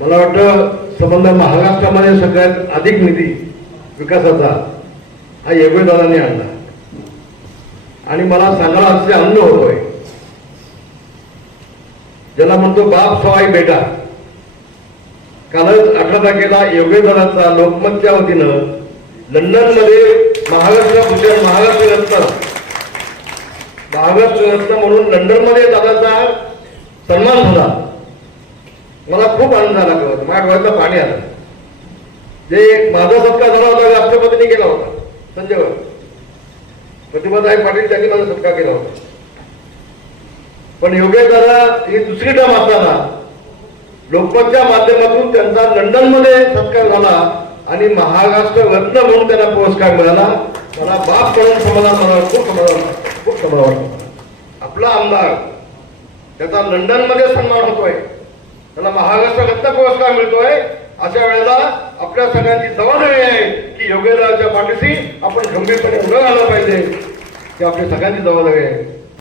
मला वाटतं संबंध महाराष्ट्रामध्ये सगळ्यात अधिक निधी विकासाचा हा योगेदारांनी आणला आणि मला सांगायला असे आनंद होतोय, ज्याला म्हणतो बाप सवाई बेटा. कालच 18 तारखेला योगेदाराचा लोकमतच्या वतीनं लंडनमध्ये महाराष्ट्र रत्न म्हणून लंडनमध्ये दादाचा सन्मान झाला. मला खूप आनंद झाला. माझ्या डोळ्यातलं पाणी आलं. जे माझा सत्कार झाला होता राष्ट्रपतींनी केला होता, संजय प्रतिभाताई पाटील त्यांनी माझा सत्कार केला होता. पण योगेश दादा ही दुसरी टर्म असताना लोकमतच्या माध्यमातून त्यांचा लंडनमध्ये सत्कार झाला आणि महाराष्ट्र रत्न म्हणून त्यांना पुरस्कार मिळाला. मला बाप म्हणून समाधान, मला खूप समाधान वाटतं. आपला आमदार त्याचा लंडनमध्ये सन्मान होतोय, त्याला महाराष्ट्र रत्न पुरस्कार मिळतोय. अशा वेळेला आपल्या सगळ्यांची जबाबदारी आहे की योगेदाराच्या पाठीशी आपण गंभीरपणे उभं राहायला पाहिजे, की आपली सगळ्यांची जबाबदारी आहे.